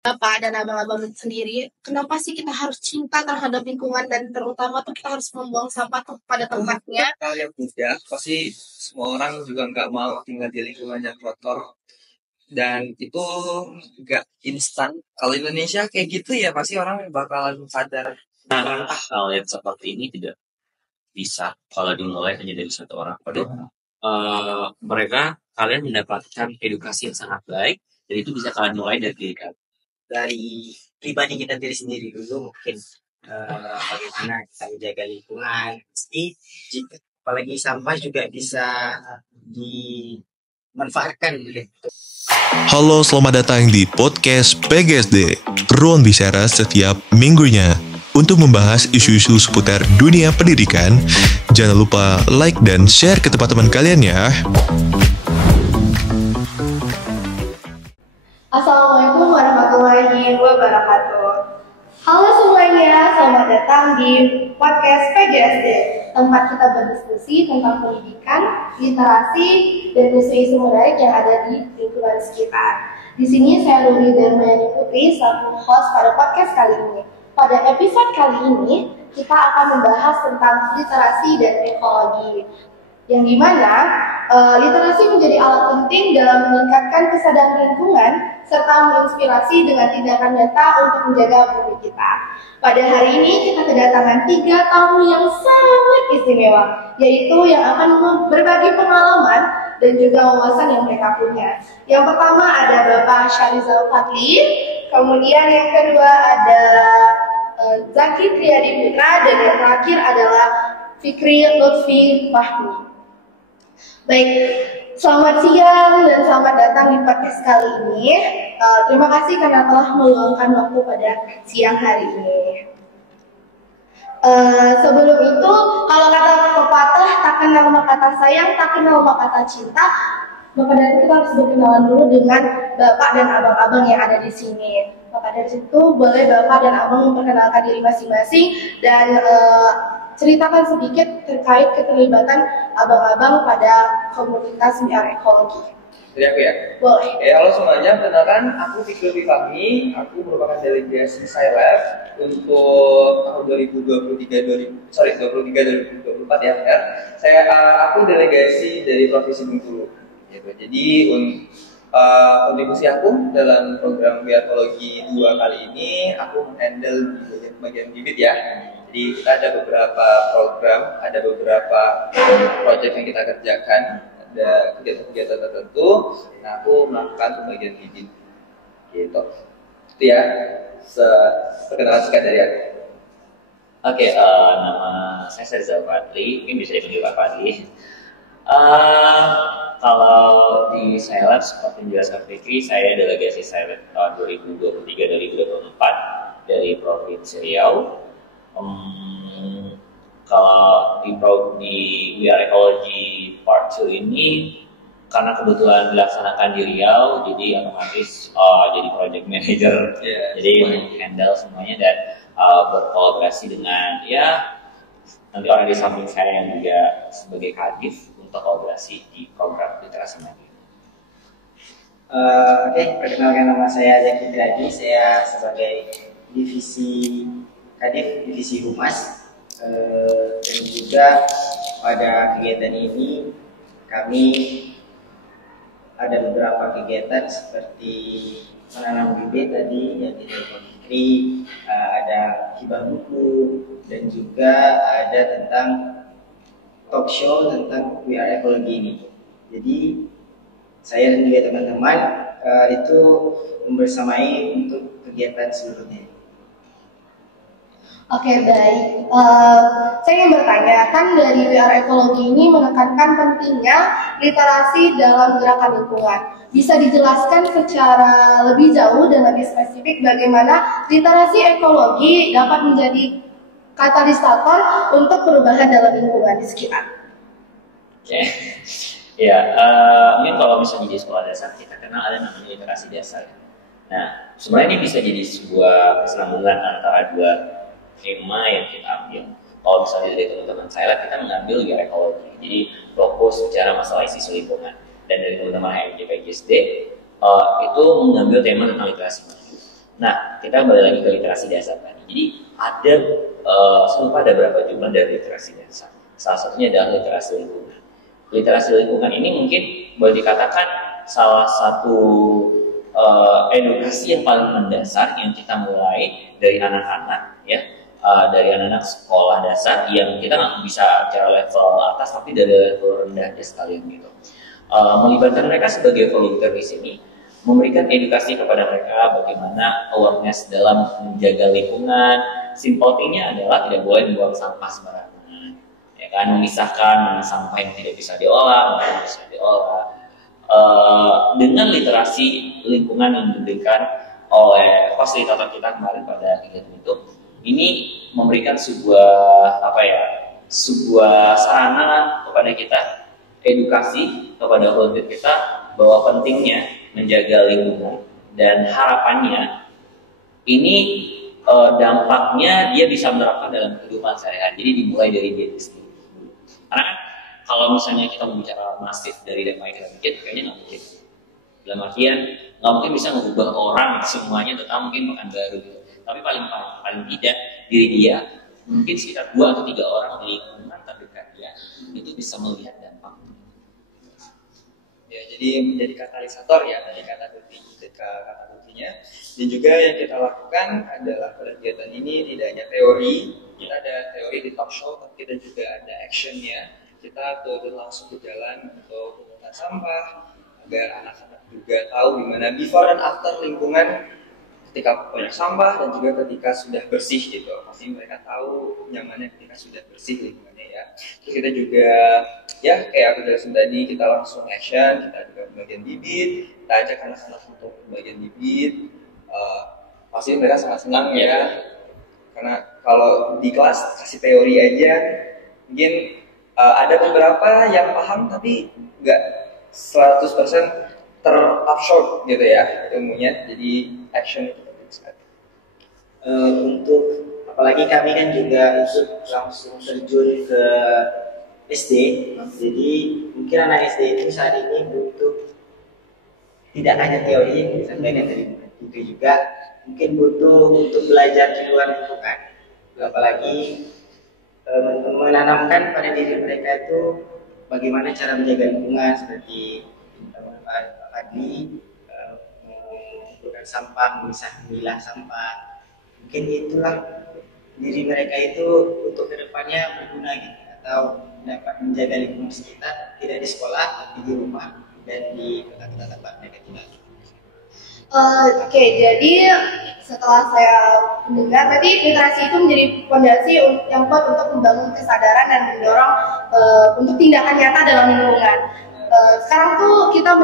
Bapak dan abang-abang sendiri, kenapa sih kita harus cinta terhadap lingkungan dan terutama tuh kita harus membuang sampah tuh pada tempatnya? Hal yang mudah, pasti semua orang juga nggak mau tinggal di lingkungan yang kotor. Dan itu nggak instan. Kalau Indonesia kayak gitu ya pasti orang bakalan sadar. Nah, hal yang seperti ini tidak bisa kalau dimulai hanya dari satu orang. Kalian mendapatkan edukasi yang sangat baik, dan itu bisa kalian mulai dari diri kalian. Dari pribadi kita diri sendiri dulu, mungkin bagaimana kita menjaga lingkungan. Pasti apalagi sampah juga bisa dimanfaatkan gitu. Halo, selamat datang di podcast PGSD, ruang bicara setiap minggunya. Untuk membahas isu-isu seputar dunia pendidikan, jangan lupa like dan share ke teman-teman kalian ya. Assalamualaikum warahmatullahi wabarakatuh. Halo semuanya, selamat datang di podcast PGSD, tempat kita berdiskusi tentang pendidikan, literasi, dan isu-isu menarik yang ada di lingkungan sekitar. Di sini saya Ruri Darmayani Putri, selaku host pada podcast kali ini. Pada episode kali ini, kita akan membahas tentang literasi dan ekologi, yang dimana literasi menjadi alat penting dalam meningkatkan kesadaran lingkungan serta menginspirasi dengan tindakan nyata untuk menjaga bumi kita. Pada hari ini kita kedatangan 3 tamu yang sangat istimewa, yaitu yang akan berbagi pengalaman dan juga wawasan yang mereka punya. Yang pertama ada Bapak Syarizal Fadli, kemudian yang kedua ada Zaki Triadi Putra, dan yang terakhir adalah Fikri Lutfi Fahmi. Baik, selamat siang dan selamat datang di podcast kali ini. Terima kasih karena telah meluangkan waktu pada siang hari ini. Sebelum itu, kalau kata pepatah, tak kenal maka kata sayang, tak kenal maka kata cinta, maka dari itu kita harus berkenalan dulu dengan Bapak dan Abang-abang yang ada di sini. Maka dari situ boleh Bapak dan Abang memperkenalkan diri masing-masing dan ceritakan sedikit terkait keterlibatan Abang-abang pada komunitas biar ekologi. Jadi aku ya? Boleh. Halo semuanya, perkenalkan aku Fikri Fahmi. Aku merupakan delegasi Scilab untuk tahun 2023-2024 ya. Aku delegasi dari Provinsi Bengkulu. Gitu. Jadi kontribusi aku dalam program biologi 2 kali ini, aku menghandle di bagian bibit ya. Jadi kita ada beberapa program, ada beberapa proyek yang kita kerjakan, ada kegiatan-kegiatan tertentu. Nah, aku melakukan pembagian bibit, gitu. Itu ya, perkenalan singkat dari aku. Oke, nama saya Syarizal Fadli, mungkin bisa dipanggil Pak Fadli. Kalau di Scilab seperti dijelaskan Fikri, saya delegasi Scilab tahun 2023-2024 dari Provinsi Riau. Kalau di We Are Ecology Part 2 ini, karena kebetulan dilaksanakan di Riau, jadi otomatis jadi project manager, jadi handle semuanya dan berkolaborasi dengan nanti orang di samping saya yang juga sebagai kadif untuk kolaborasi di program literasi mandiri. Perkenalkan, nama saya Zaki Triadi. Saya sebagai divisi kadif divisi humas, dan juga pada kegiatan ini kami ada beberapa kegiatan seperti menanam bibit tadi yang dilakukan Fikri, ada hibah buku, dan juga ada tentang talk show tentang We Are Ecology ini. Jadi saya dan juga teman-teman itu membersamai untuk kegiatan seluruhnya. Oke, baik. Saya ingin bertanya, kan dari We Are Ekologi ini menekankan pentingnya literasi dalam gerakan lingkungan. Bisa dijelaskan secara lebih jauh dan lebih spesifik bagaimana literasi ekologi dapat menjadi katalisator untuk perubahan dalam lingkungan di sekitar? Oke. Mungkin kalau misalnya di sekolah dasar kita kenal ada namanya literasi dasar. Nah, sebenarnya ini bisa jadi sebuah kesinambungan antara dua tema yang kita ambil. Kalau misalnya dari teman-teman saya, kita mengambil biar ekologi, jadi fokus bicara masalah isu lingkungan. Dan dari teman-teman HMJ PGSD itu mengambil tema tentang literasi mandiri. Nah, kita kembali lagi ke literasi dasar tadi. Jadi ada saya lupa ada berapa jumlah dari literasi dasar. Salah satunya adalah literasi lingkungan. Literasi lingkungan ini mungkin boleh dikatakan salah satu edukasi yang paling mendasar yang kita mulai dari anak-anak, ya, dari anak-anak sekolah dasar yang kita nggak bisa bicara level atas, tapi dari level rendah aja sekalian gitu. Melibatkan mereka sebagai volunteer di sini, memberikan edukasi kepada mereka bagaimana awareness dalam menjaga lingkungan. Simple thing-nya adalah tidak boleh membuang sampah sembarangan, ya kan, memisahkan mana sampah yang tidak bisa diolah, mana yang bisa diolah. Dengan literasi lingkungan yang diberikan oleh fasilitator kita kemarin pada kegiatan itu, ini memberikan sebuah sebuah sarana kepada kita, edukasi kepada volunteer kita bahwa pentingnya menjaga lingkungan, dan harapannya ini dampaknya dia bisa menerapkan dalam kehidupan sehari-hari. Jadi dimulai dari dia sendiri. Karena kalau misalnya kita bicara masif dari damai kita bikin, kayaknya nggak mungkin. Dalam artian nggak mungkin bisa mengubah orang semuanya, tetapi mungkin bukan baru gitu. Tapi paling tidak diri dia, mungkin sekitar 2 atau 3 orang di lingkungan terdekat dia itu bisa melihat dampak. Ya, jadi menjadi katalisator ya tadi kata kuncinya. Dan juga yang kita lakukan adalah pada kegiatan ini tidak hanya teori, kita ada teori di talk show, tapi kita juga ada actionnya. Kita turun langsung ke jalan untuk pemungutan sampah agar anak-anak juga tahu gimana before dan after lingkungan ketika banyak sampah dan juga ketika sudah bersih gitu. Pasti mereka tahu nyamannya ketika sudah bersih lingkungannya ya. Terus kita juga ya kayak aku jelasin tadi, kita langsung action, kita juga bagian bibit, kita ajak anak-anak untuk bagian bibit. Pasti mereka sangat senang ya, karena kalau di kelas kasih teori aja mungkin ada beberapa yang paham tapi nggak 100% terabsorb gitu ya ilmunya. Jadi action itu penting sekali. Untuk apalagi kami kan juga ikut langsung terjun ke SD, jadi mungkin anak SD itu saat ini butuh tidak hanya teori, misalnya dari itu juga mungkin butuh untuk belajar di luar lingkungan, apalagi menanamkan pada diri mereka itu bagaimana cara menjaga lingkungan, seperti Pak Adli mengumpulkan sampah, memilah sampah. Mungkin itulah diri mereka itu untuk kedepannya berguna gitu, atau dapat menjaga lingkungan sekitar, tidak di sekolah tapi di rumah dan di kota-kota tempat mereka tinggal. Oke, jadi setelah saya mendengar, berarti literasi itu menjadi fondasi yang kuat untuk membangun kesadaran dan mendorong untuk tindakan nyata dalam lingkungan. Sekarang tuh kita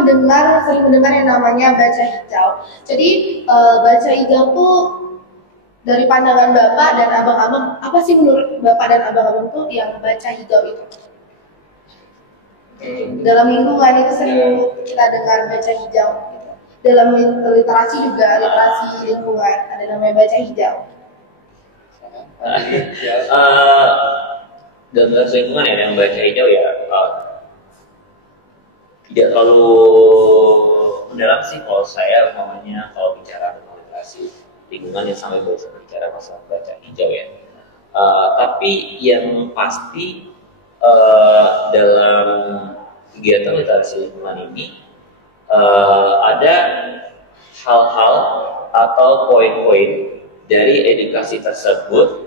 sering mendengar yang namanya baca hijau. Jadi baca hijau tuh dari pandangan Bapak dan abang-abang, apa sih menurut Bapak dan abang-abang tuh yang baca hijau itu? Dalam lingkungan itu sering kita dengar baca hijau. Dalam literasi juga, literasi lingkungan, ada namanya baca hijau. Dalam literasi lingkungan ya, yang baca hijau ya tidak terlalu mendalam sih kalau saya umpamanya kalau bicara tentang literasi lingkungan yang sampai bicara masalah baca hijau ya. Tapi yang pasti dalam kegiatan literasi lingkungan ini ada hal-hal atau poin-poin dari edukasi tersebut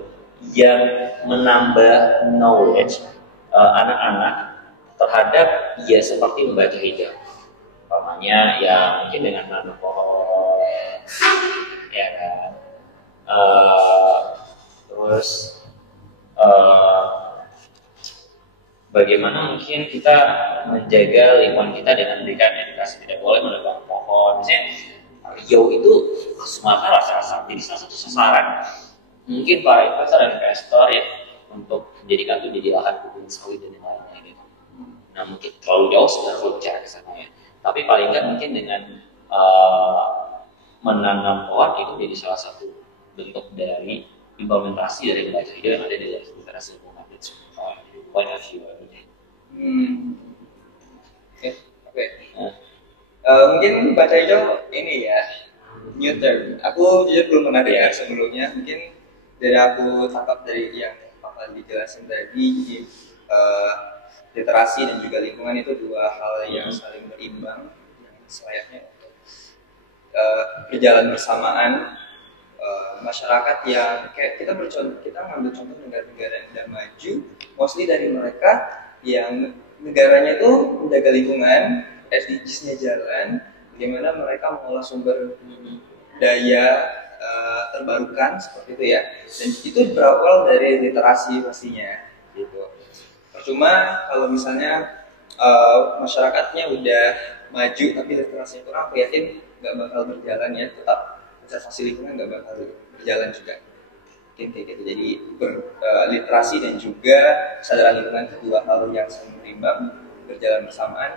yang menambah knowledge anak-anak terhadap ya seperti membaca hijau. Umpamanya ya mungkin dengan menanam pohon, ya kan. Terus bagaimana mungkin kita menjaga lingkungan kita dengan memberikan edukasi, tidak boleh menebang pohon. Misalnya hijau itu Sumatera rasa-rasa jadi salah satu sasaran mungkin para investor ya untuk menjadikan itu jadi lahan kebun sawit dan lain-lain gitu. Nah mungkin terlalu jauh sebenarnya kalau bicara ke sana ya. Tapi paling nggak mungkin dengan menanam pohon itu jadi salah satu bentuk dari implementasi dari baca hijau yang ada di dalam literasi lingkungan. Point of view. Oke. Mungkin baca hijau ini ya new term. Aku jujur belum pernah dengar sebelumnya. Mungkin dari aku tangkap dari yang bakal dijelasin tadi, jadi literasi dan juga lingkungan itu dua hal yang saling berimbang, yang selayaknya untuk berjalan bersamaan. Masyarakat yang kayak kita ngambil contoh negara-negara yang udah maju, mostly dari mereka yang negaranya itu menjaga lingkungan, SDGs-nya jalan, bagaimana mereka mengolah sumber daya terbarukan seperti itu ya, dan itu berawal dari literasi pastinya gitu. Percuma kalau misalnya masyarakatnya udah maju tapi literasinya kurang, aku yakin nggak bakal berjalan ya, tetap konservasi lingkungan nggak bakal berjalan juga. Mungkin kayak gitu. Jadi literasi dan juga kesadaran lingkungan kedua hal yang saling berimbang, berjalan bersamaan.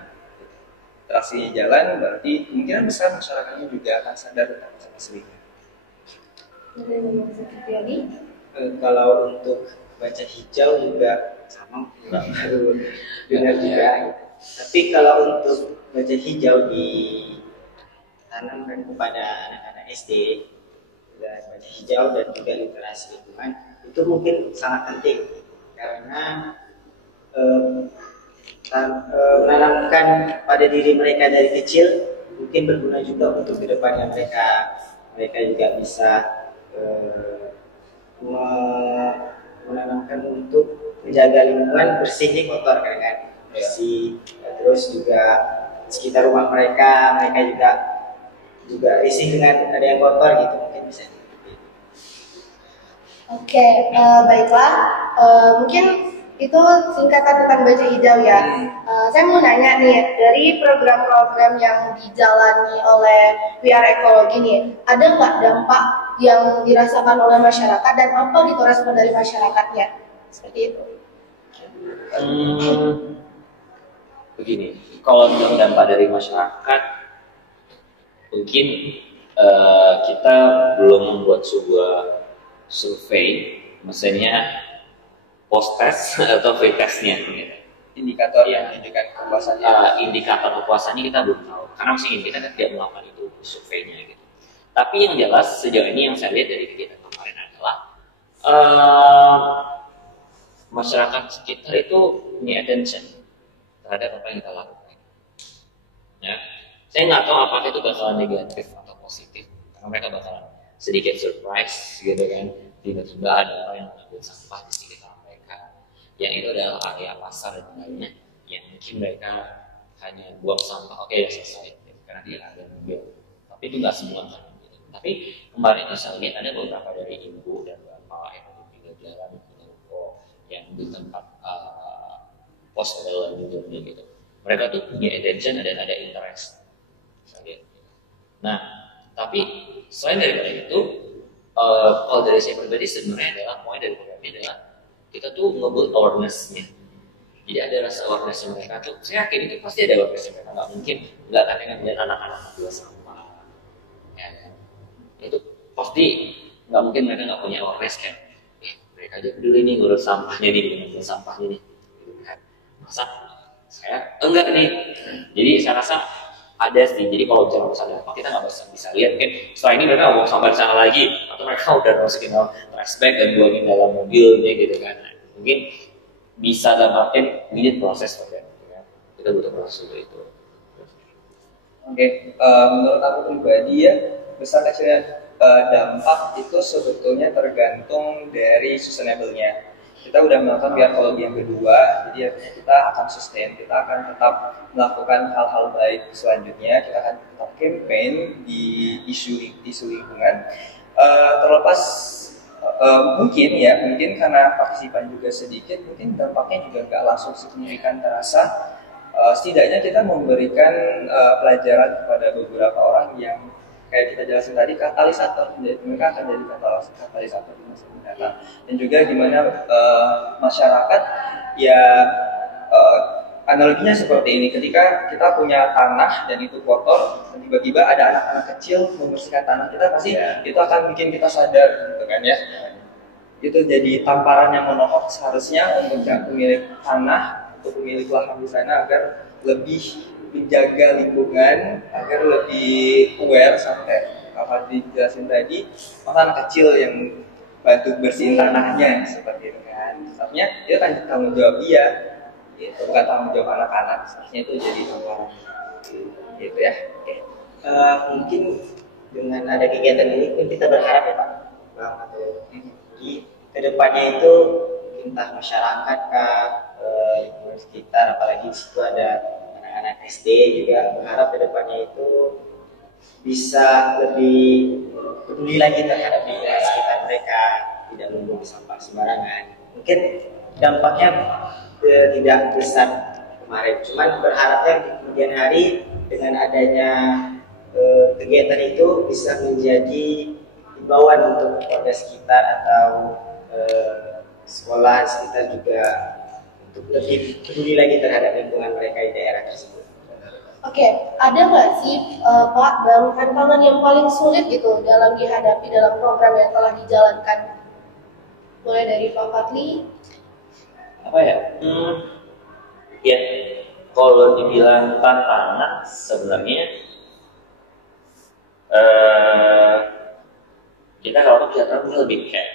Literasinya jalan berarti kemungkinan besar masyarakatnya juga akan sadar tentang konservasi lingkungan. Kalau untuk baca hijau juga sama, nggak baru dengar juga. Tapi kalau untuk baca hijau ditanamkan kepada anak-anak SD, dan baca hijau dan juga literasi lingkungan itu mungkin sangat penting karena menanamkan pada diri mereka dari kecil mungkin berguna juga untuk kedepannya mereka juga bisa menanamkan untuk menjaga lingkungan bersih kotor kan bersih, terus juga sekitar rumah mereka juga risih dengan ada yang kotor gitu, mungkin bisa. Oke, baiklah. Mungkin itu singkatan tentang baca hijau ya. Saya mau nanya nih, dari program-program yang dijalani oleh PR Ekologi nih, ada nggak dampak yang dirasakan oleh masyarakat dan apa gitu respon dari masyarakatnya? Seperti itu. Begini, kalau bilang dampak dari masyarakat, mungkin kita belum membuat sebuah survei, maksudnya post test atau free testnya, gitu. Indikator yang menunjukkan kepuasannya. Indikator kepuasannya kita belum tahu, karena maksudnya kita kan tidak melakukan itu surveinya, gitu. Tapi yang jelas sejauh ini yang saya lihat dari kegiatan kemarin adalah masyarakat sekitar itu punya attention terhadap apa yang kita lakukan. Ya, saya nggak tahu apakah itu bakalan negatif atau positif, karena mereka bakalan sedikit surprise gitu kan, tiba-tiba ada orang yang mengambil sampah di sekitar mereka, yang itu adalah area pasar dan lainnya, yang mungkin mereka hanya buang sampah, oke ya selesai, karena dia ada mobil. Tapi itu nggak semua kan. Tapi kemarin itu saya lihat ada beberapa dari ibu dan bapak yang ada di pinggir jalan yang di tempat pos adalah gitu. Mereka tuh punya attention dan ada interest. Nah, tapi selain daripada itu, kalau dari saya pribadi sebenarnya adalah poin dari programnya adalah kita tuh nge-build awareness-nya. Jadi ada rasa awareness mereka tuh, saya yakin itu pasti ada awareness mereka, nggak mungkin nggak akan dengan anak-anak dua sampah. Ya, itu pasti nggak mungkin mereka nggak punya awareness kan. Mereka aja peduli nih ngurus sampahnya nih, dengan sampahnya nih. Masa saya enggak nih. Jadi saya rasa ada sih. Jadi kalau bicara masalah dampak kita nggak bisa lihat kan. Setelah ini mereka mau sampah di sana lagi, atau mereka udah masukin trash bag dan buangin dalam mobilnya gitu kan. Mungkin bisa dalam artian ini proses kan. Kita butuh proses itu. Oke, menurut aku pribadi ya, besar kecilnya dampak itu sebetulnya tergantung dari sustainable-nya. Kita udah melakukan biarkologi yang kedua, jadi artinya kita akan sustain, kita akan tetap melakukan hal-hal baik selanjutnya, kita akan tetap campaign di isu lingkungan. Terlepas mungkin karena partisipan juga sedikit, mungkin dampaknya juga nggak langsung signifikan terasa. Setidaknya kita memberikan pelajaran kepada beberapa orang yang kayak kita jelasin tadi, katalisator. Mereka akan jadi katalisator di masa mendatang. Dan juga gimana masyarakat ya analoginya seperti ini, ketika kita punya tanah dan itu kotor, tiba-tiba ada anak-anak kecil membersihkan tanah kita, pasti itu akan bikin kita sadar gitu kan ya. Itu jadi tamparan yang menohok seharusnya untuk pemilik tanah, untuk pemilik lahan di sana agar lebih menjaga lingkungan, agar lebih aware sampai Kak Fadli jelasin tadi, masa anak kecil yang bantu bersihin tanahnya seperti itu kan. Sebenarnya dia kan tanggung jawab dia, gitu. Bukan tanggung jawab anak-anak. Sebenarnya itu jadi tantangan, gitu ya. Oke. Mungkin dengan ada kegiatan ini kan kita berharap ya Pak Bang, atau di kedepannya itu entah masyarakat lingkungan sekitar, apalagi di situ ada anak-anak SD juga, berharap kedepannya itu bisa lebih peduli lagi terhadap lingkungan sekitar mereka, tidak membuang sampah sembarangan. Mungkin dampaknya tidak besar kemarin, cuman berharapnya di kemudian hari dengan adanya kegiatan itu bisa menjadi himbauan untuk warga sekitar atau sekolah sekitar juga untuk lebih peduli lagi terhadap lingkungan mereka di daerah tersebut. Oke, ada nggak sih Pak Bang tantangan yang paling sulit gitu dalam dihadapi dalam program yang telah dijalankan? Mulai dari Pak Fadli. Apa ya? Ya, kalau dibilang tantangan sebenarnya kita kalau bicara lebih kayak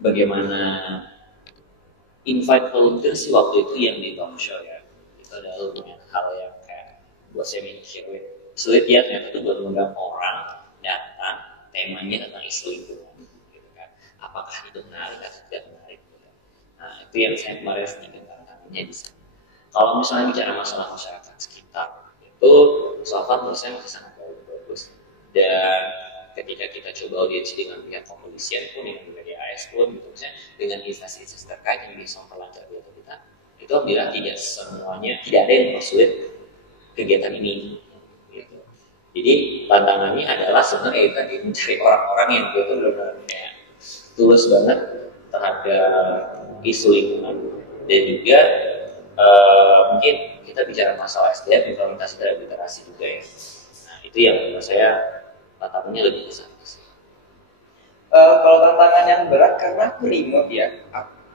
bagaimana invite volunteer sih waktu itu yang di talk show ya. Itu adalah banyak hal yang kayak buat saya mikir gue sulit ya, ternyata itu buat mengundang orang datang temanya tentang isu lingkungan gitu kan. Apakah itu menarik atau tidak menarik gitu. Nah itu yang saya kemarin sedikit tantangannya di sana. Kalau misalnya bicara masalah masyarakat sekitar itu soalnya menurut saya masih sangat bagus, dan ketika kita coba audiensi dengan pihak kepolisian pun, dengan media AS pun, gitu, misalnya dengan instansi terkait yang bisa memperlancar data kita, itu alhamdulillah tidak semuanya, tidak ada yang mempersulit kegiatan ini. Gitu. Jadi tantangannya adalah sebenarnya itu tadi mencari orang-orang yang betul-betul kayak tulus banget terhadap isu lingkungan, dan juga mungkin kita bicara masalah SDM, implementasi terhadap literasi juga ya. Nah itu yang menurut saya tantangannya lebih besar. Kalau tantangan yang berat karena aku remote ya,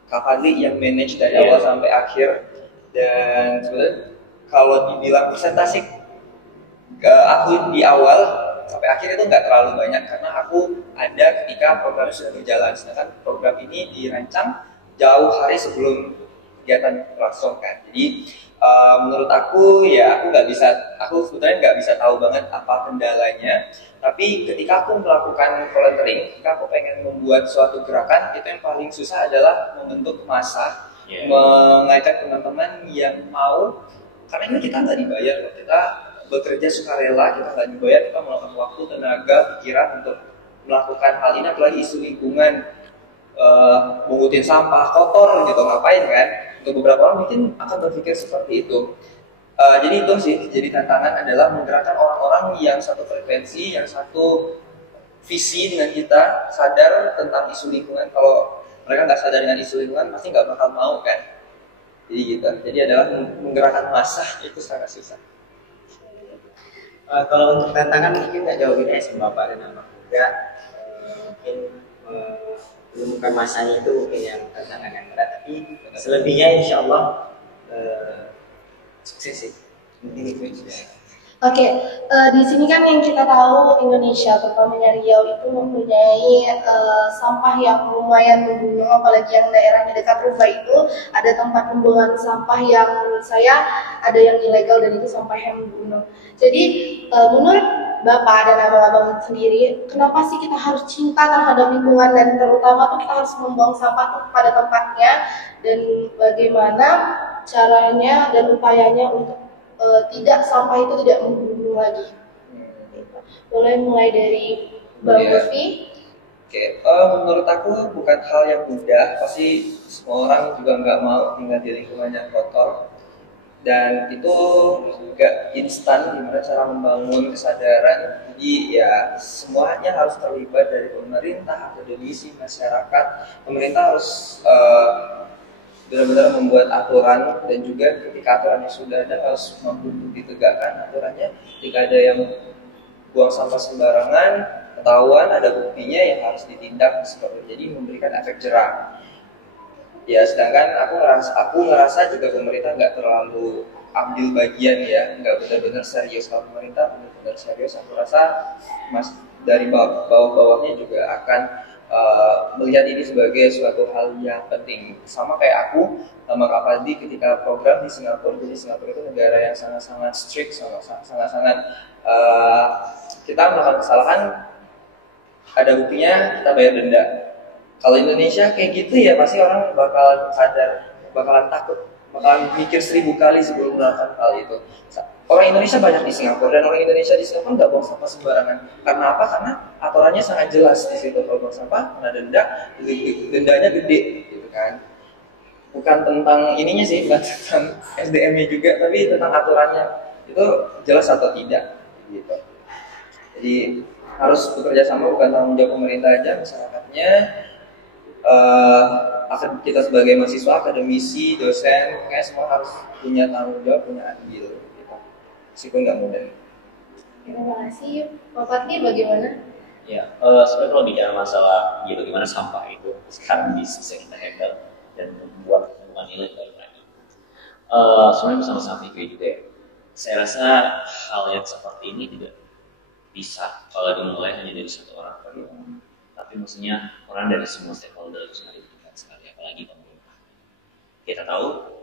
Kak Fadli yang manage dari awal sampai akhir, dan sebenarnya kalau dibilang presentasi aku di awal sampai akhir itu nggak terlalu banyak karena aku ada ketika program sudah berjalan, sedangkan program ini dirancang jauh hari sebelum kegiatan berlangsung kan. Jadi menurut aku ya aku sebetulnya nggak bisa tahu banget apa kendalanya. Tapi ketika aku melakukan volunteering, ketika aku pengen membuat suatu gerakan, itu yang paling susah adalah membentuk massa, mengajak teman-teman yang mau, karena ini kita nggak dibayar loh, kita bekerja sukarela, kita nggak dibayar, kita melakukan waktu, tenaga, pikiran untuk melakukan hal ini, apalagi isu lingkungan, mengutin sampah kotor gitu, ngapain kan? Untuk beberapa orang mungkin akan berpikir seperti itu. Jadi itu sih, jadi tantangan adalah menggerakkan orang-orang yang satu frekuensi, yang satu visi dengan kita, sadar tentang isu lingkungan. Kalau mereka nggak sadar dengan isu lingkungan, pasti nggak bakal mau kan. Jadi gitu. Jadi adalah menggerakkan massa itu sangat susah. Kalau untuk tantangan mungkin nggak jauh beda sama Bapak dan Bapak juga. Mungkin menemukan masanya itu mungkin yang tantangan yang berat. Tapi selebihnya insya Allah sukses sih. Oke, di sini kan yang kita tahu Indonesia, terutamanya Riau itu mempunyai sampah yang lumayan membunuh, apalagi yang daerahnya dekat rumah itu ada tempat pembuangan sampah yang menurut saya ada yang ilegal dan itu sampah yang membunuh. Jadi menurut Bapak dan abang-abang sendiri, kenapa sih kita harus cinta terhadap lingkungan dan terutama tuh kita harus membuang sampah tuh pada tempatnya, dan bagaimana caranya dan upayanya untuk sampah itu tidak membunuh lagi. Boleh mulai dari Bang Lutfi. Oke, menurut aku bukan hal yang mudah. Pasti semua orang juga nggak mau tinggal di lingkungan yang kotor. Dan itu nggak instan gimana cara membangun kesadaran. Jadi ya semuanya harus terlibat dari pemerintah, akademisi, masyarakat. Pemerintah harus benar-benar membuat aturan, dan juga ketika aturannya sudah ada harus mampu ditegakkan aturannya. Jika ada yang buang sampah sembarangan, ketahuan ada buktinya, yang harus ditindak seperti jadi memberikan efek jerah. Ya sedangkan aku ngerasa juga pemerintah nggak terlalu ambil bagian ya, nggak benar-benar serius. Kalau pemerintah benar-benar benar-benar serius, aku rasa mas dari bawah-bawahnya juga akan melihat ini sebagai suatu hal yang penting. Sama kayak aku sama Kak Fadli ketika program di Singapura. Jadi Singapura itu negara yang sangat-sangat strict, sangat-sangat kita melakukan kesalahan ada buktinya kita bayar denda. Kalau Indonesia kayak gitu ya pasti orang bakalan sadar, bakalan takut, bakalan mikir 1000 kali sebelum melakukan hal itu. Orang Indonesia banyak di Singapura dan orang Indonesia di Singapura nggak buang sampah sembarangan. Karena apa? Karena aturannya sangat jelas di situ. Kalau buang sampah kena dendanya gede, gitu kan. Bukan tentang ininya sih, bukan tentang SDM-nya juga, tapi tentang aturannya itu jelas atau tidak, gitu. Jadi harus bekerja sama, bukan tanggung jawab pemerintah aja, masyarakatnya, kita sebagai mahasiswa, akademisi, dosen, kayak semua harus punya tanggung jawab, punya andil. Meskipun nggak mudah. Terima kasih. Pak Fatni bagaimana? Ya, sebenarnya kalau bicara masalah bagaimana sampah itu sekarang bisa kita handle dan membuat hubungan nilai dari mereka. Sebenarnya bersama-sama juga ya. Saya rasa hal yang seperti ini tidak bisa kalau dimulai hanya dari satu orang per orang. Tapi maksudnya orang dari semua stakeholder itu sangat dibutuhkan sekali, apalagi pemerintah. Kita tahu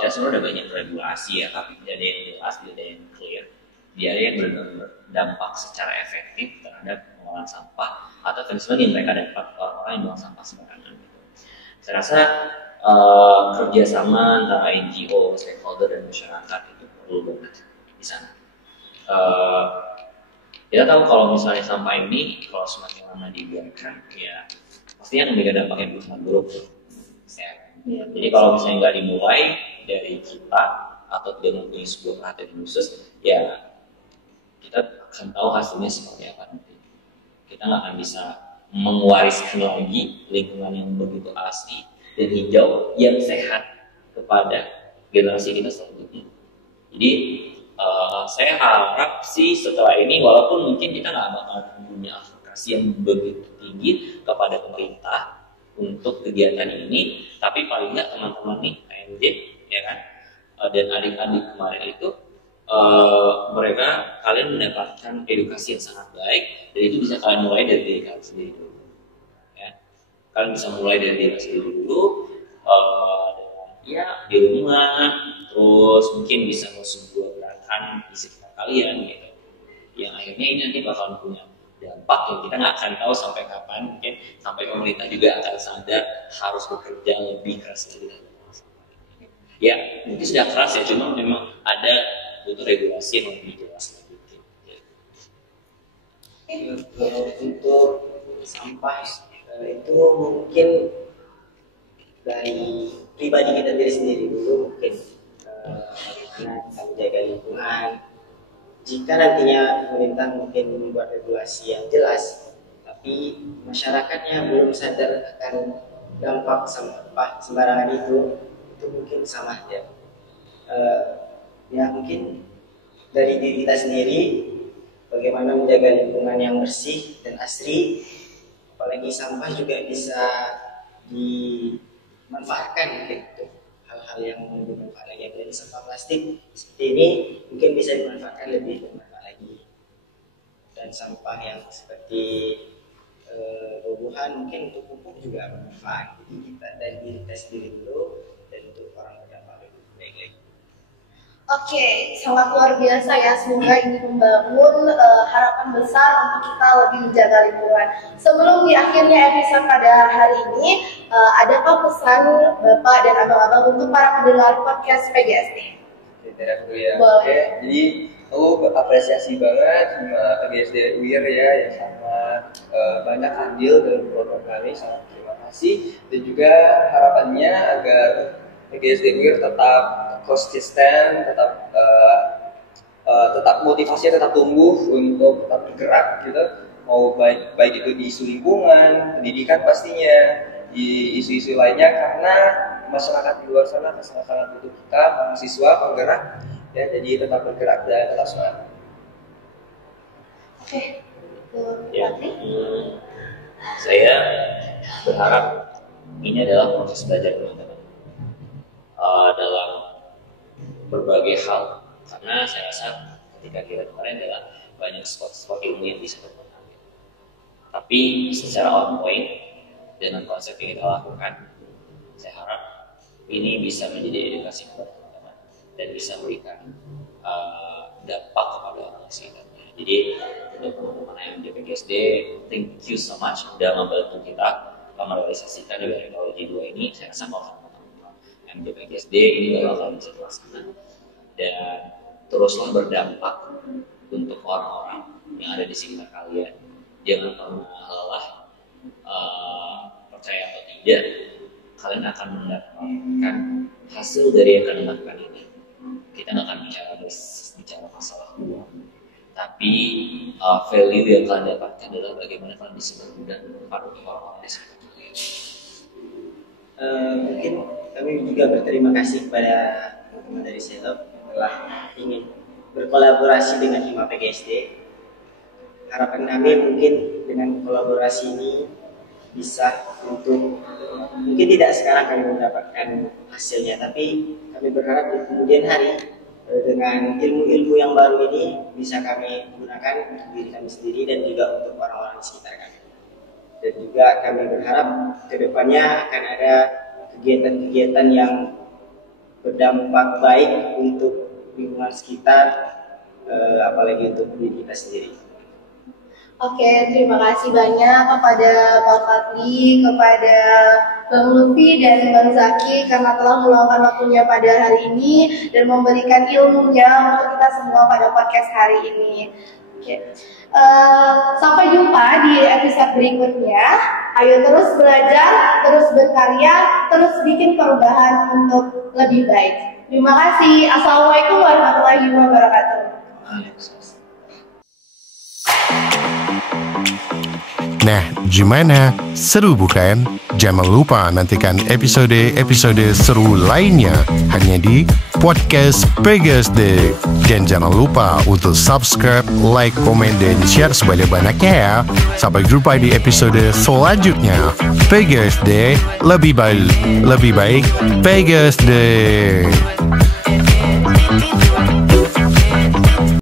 kita sebenarnya udah banyak regulasi ya, tapi tidak ada yang jelas, tidak ada yang clear, tidak ada yang benar-benar dampak secara efektif terhadap pengolahan sampah atau sebenarnya yang mereka dapat orang-orang yang buang sampah sembarangan. Saya rasa kerjasama antara NGO, stakeholder dan masyarakat itu perlu banget di sana. Kita tahu kalau misalnya sampah ini kalau semakin lama dibiarkan, ya pastinya akan memberikan dampak yang sangat buruk. Jadi kalau misalnya nggak dimulai dari kita atau tidak mempunyai sebuah perhatian khusus, ya kita akan tahu hasilnya seperti apa nanti. Kita nggak akan bisa mewariskan lagi lingkungan yang begitu asli dan hijau yang sehat kepada generasi kita selanjutnya. Jadi saya harap sih setelah ini, walaupun mungkin kita nggak bakal punya advokasi yang begitu tinggi kepada pemerintah untuk kegiatan ini, tapi paling nggak teman-teman nih ANJ ya kan, dan adik-adik kemarin itu kalian mendapatkan edukasi yang sangat baik, dan itu bisa kalian mulai dari diri kalian sendiri dulu ya. Kalian bisa mulai dari diri sendiri dulu, ya di rumah, terus mungkin bisa sebuah gerakan di sekitar kalian gitu, yang akhirnya ini nanti bakalan punya dampak yang kita nggak akan tahu sampai kapan. Mungkin sampai pemerintah juga akan sadar harus bekerja lebih keras lagi. Ya mungkin sudah keras ya, cuma memang ada butuh regulasi yang lebih jelas lagi. Untuk sampah itu mungkin dari pribadi kita sendiri dulu, mungkin bagaimana kita menjaga lingkungan. Jika nantinya pemerintah mungkin membuat regulasi yang jelas, tapi masyarakatnya belum sadar akan dampak sampah sembarangan itu mungkin sama aja. Ya mungkin dari diri kita sendiri, bagaimana menjaga lingkungan yang bersih dan asri, apalagi sampah juga bisa dimanfaatkan gitu. Hal-hal yang bermanfaat lagi, dari sampah plastik seperti ini mungkin bisa dimanfaatkan lebih bermanfaat lagi, dan sampah yang seperti buah-buahan mungkin untuk pupuk juga bermanfaat. Jadi kita dari diri kita sendiri dulu, dan untuk orang berdampak lebih baik lagi. Oke, sangat luar biasa ya. Semoga ini membangun harapan besar untuk kita lebih menjaga lingkungan. Sebelum di akhirnya episode pada hari ini, adakah pesan Bapak dan Abang-abang untuk para pendengar podcast PGSD? Ya. Oke, jadi aku apresiasi banget sama PGSD UIR ya, yang sangat banyak andil dalam program kami. Sangat terima kasih, dan juga harapannya agar PGSD UIR tetap konsisten, tetap motivasinya tetap tumbuh untuk tetap bergerak gitu. Mau baik itu di isu lingkungan, pendidikan pastinya, di isu-isu lainnya, karena masyarakat di luar sana sangat butuh kita, mahasiswa, penggerak ya. Jadi tetap bergerak dan tetap semangat. Oke, Ya, saya berharap ini adalah proses belajar teman-teman dalam berbagai hal, karena saya rasa ketika kita kemarin adalah banyak spot ilmu yang bisa berkembang. Tapi secara on point dengan konsep yang kita lakukan, saya harap ini bisa menjadi edukasi kepada teman-teman dan bisa memberikan dampak kepada orang sekitarnya. Jadi untuk teman-teman MJPGSD, thank you so much sudah membantu kita merealisasikan WR Ecology 2 ini. Saya rasa kalau teman-teman MJPGSD ini bakal bisa terlaksana dan teruslah berdampak untuk orang-orang yang ada di sekitar kalian. Jangan pernah lelah, percaya atau tidak, kalian akan mendapatkan hasil dari yang kalian lakukan ini. Kita nggak akan bicara masalah uang, tapi value yang kalian dapatkan adalah bagaimana kalian bisa berguna kepada orang-orang di sekitar kalian. Mungkin kami juga berterima kasih kepada teman-teman dari Selop yang telah ingin berkolaborasi dengan Hima PGSD. Harapan kami mungkin dengan kolaborasi ini bisa untuk mungkin tidak sekarang kami mendapatkan hasilnya, tapi kami berharap di kemudian hari dengan ilmu-ilmu yang baru ini bisa kami gunakan untuk diri kami sendiri dan juga untuk orang-orang di sekitar kami. Dan juga kami berharap kedepannya akan ada kegiatan-kegiatan yang berdampak baik untuk lingkungan sekitar, apalagi untuk diri kita sendiri. Oke, terima kasih banyak kepada Pak Fadli, kepada Bang Lutfi dan Bang Zaki karena telah meluangkan waktunya pada hari ini dan memberikan ilmunya untuk kita semua pada podcast hari ini. Oke. Sampai jumpa di episode berikutnya. Ayo terus belajar, terus berkarya, terus bikin perubahan untuk lebih baik. Terima kasih. Assalamualaikum warahmatullahi wabarakatuh. Nah, gimana? Seru bukan? Jangan lupa nantikan episode-episode seru lainnya hanya di Podcast PGSD. Dan jangan lupa untuk subscribe, like, komen, dan share sebanyak-banyaknya ya. Sampai jumpa di episode selanjutnya. PGSD, lebih baik PGSD.